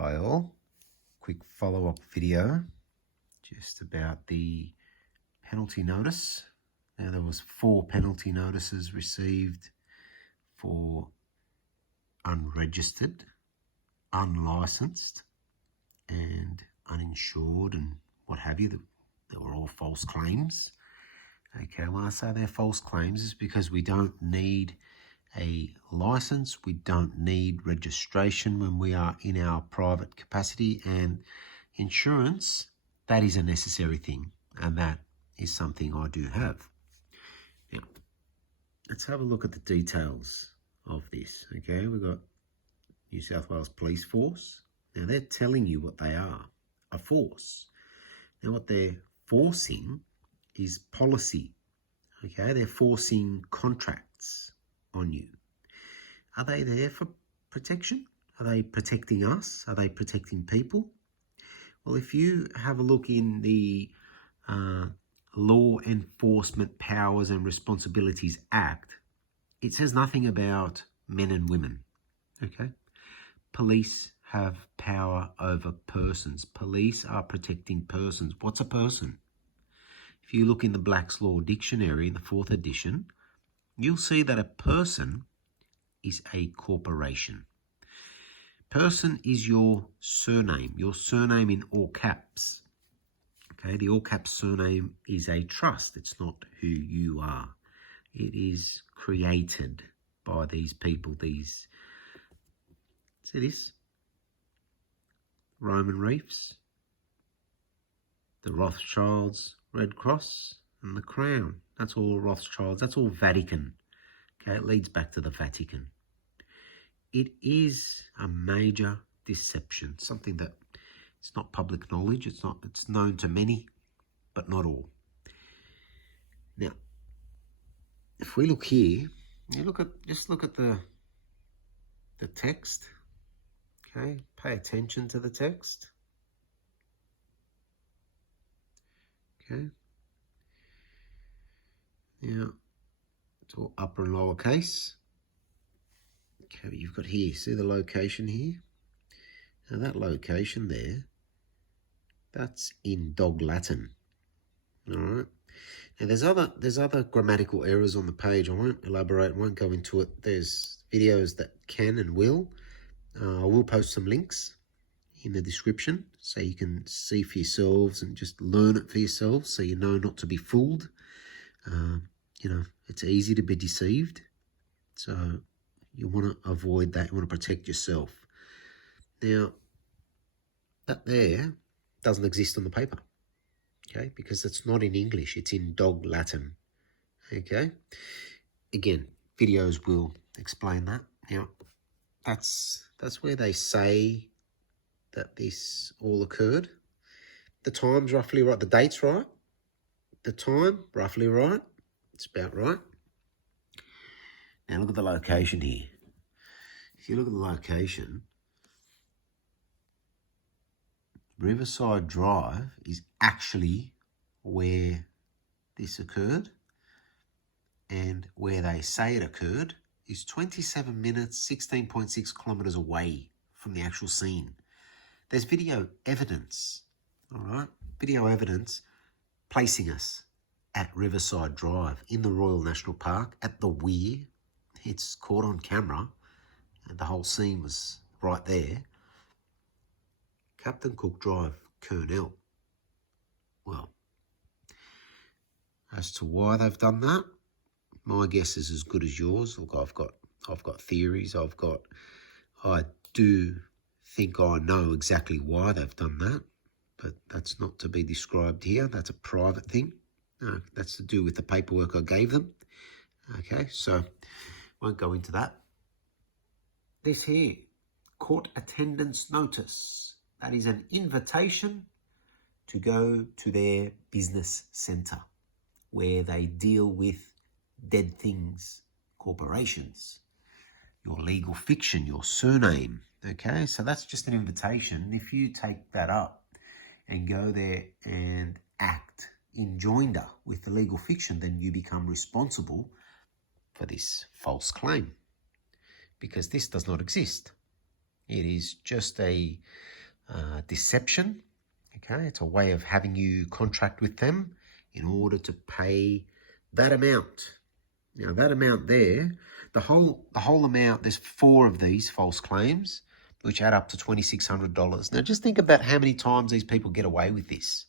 Hi all, quick follow-up video just about the penalty notice. Now there was 4 penalty notices received for unregistered, unlicensed and uninsured and what have you. They were all false claims. Okay, when I say they're false claims, it's because we don't need a license, we don't need registration when we are in our private capacity, and insurance, that is a necessary thing, and that is something I do have. Now, let's have a look at the details of this. Okay, we've got New South Wales Police Force. Now they're telling you what they are, a force. Now what they're forcing is policy. Okay, they're forcing contracts on you. Are they there for protection? Are they protecting us? Are they protecting people? Well, if you have a look in the Law Enforcement Powers and Responsibilities Act, it says nothing about men and women. Okay, police have power over persons. Police are protecting persons. What's a person? If you look in the Black's Law Dictionary in the 4th edition, you'll see that a person is a corporation. Person is your surname in all caps. Okay, the all caps surname is a trust. It's not who you are. It is created by these people, see this? Roman Reefs, the Rothschilds, Red Cross, and the Crown. That's all Rothschilds. That's all Vatican. Okay, it leads back to the Vatican. It is a major deception, something that it's not public knowledge. It's known to many, but not all. Now, if we look here, just look at the text. Okay, pay attention to the text. Okay. Now, it's all upper and lower case. Okay, you've got here, see the location here? Now that location there, that's in dog Latin. All right. Now there's other grammatical errors on the page. I won't elaborate, won't go into it. There's videos that can and will. I will post some links in the description so you can see for yourselves and just learn it for yourselves so you know not to be fooled. You know, it's easy to be deceived. So you want to avoid that. You want to protect yourself. Now, that there doesn't exist on the paper, okay? Because it's not in English. It's in dog Latin, okay? Again, videos will explain that. Now, that's where they say that this all occurred. The time's roughly right. The date's right. The time, roughly right. It's about right. Now look at the location here. If you look at the location, Riverside Drive is actually where this occurred, and where they say it occurred is 27 minutes, 16.6 kilometres away from the actual scene. There's video evidence, all right? Video evidence placing us at Riverside Drive in the Royal National Park at the weir. It's caught on camera and the whole scene was right there. Captain Cook Drive, Kurnell. Well, as to why they've done that, my guess is as good as yours. Look, I've got theories. I do think I know exactly why they've done that, but that's not to be described here. That's a private thing. That's to do with the paperwork I gave them. Okay, so won't go into that. This here, court attendance notice. That is an invitation to go to their business centre where they deal with dead things, corporations, your legal fiction, your surname. Okay, so that's just an invitation. If you take that up and go there and act in joinder with the legal fiction, then you become responsible for this false claim, because this does not exist. It is just a deception. Okay, it's a way of having you contract with them in order to pay that amount. Now that amount there, the whole amount, there's 4 of these false claims, which add up to $2,600. Now just think about how many times these people get away with this.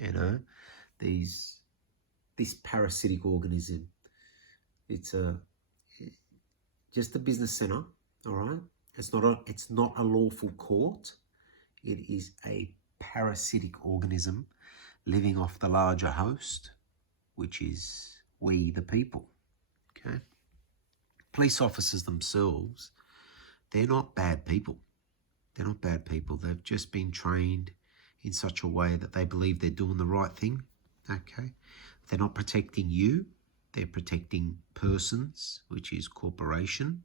You know, this parasitic organism. It's just a business center, all right? It's not a lawful court. It is a parasitic organism living off the larger host, which is we the people. Okay? Police officers themselves, they're not bad people. They're not bad people. They've just been trained in such a way that they believe they're doing the right thing. Okay? They're not protecting you. They're protecting persons, which is corporation,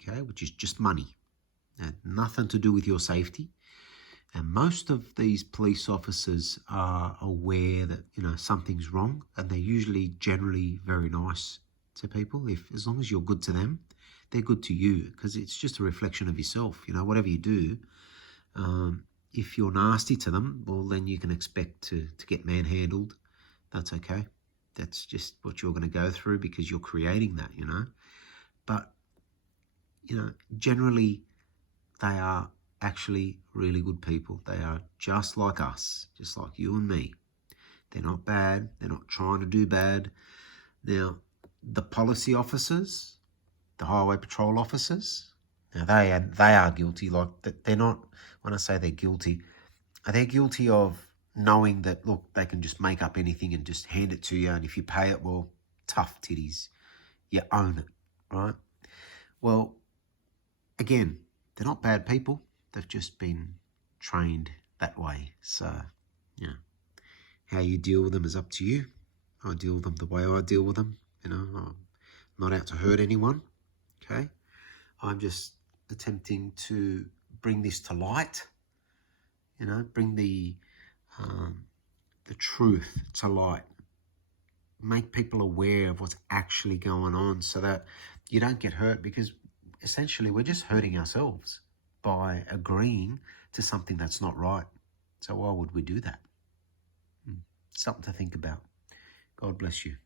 okay, which is just money. Nothing to do with your safety. And most of these police officers are aware that, you know, something's wrong, and they're usually generally very nice to people. As long as you're good to them, they're good to you, because it's just a reflection of yourself. You know, whatever you do, if you're nasty to them, well, then you can expect to get manhandled. That's okay. That's just what you're going to go through because you're creating that, you know. But, you know, generally they are actually really good people. They are just like us, just like you and me. They're not bad. They're not trying to do bad. Now, the policy officers, the highway patrol officers, now they are guilty. Like, they're not, when I say they're guilty of knowing that, look, they can just make up anything and just hand it to you, and if you pay it, well, tough titties, you own it, right? Well, again, they're not bad people. They've just been trained that way. So, yeah, how you deal with them is up to you. I deal with them the way I deal with them. You know, I'm not out to hurt anyone, okay? I'm just attempting to bring this to light, you know, bring the truth to light, make people aware of what's actually going on so that you don't get hurt, because essentially we're just hurting ourselves by agreeing to something that's not right. So why would we do that? Something to think about. God bless you.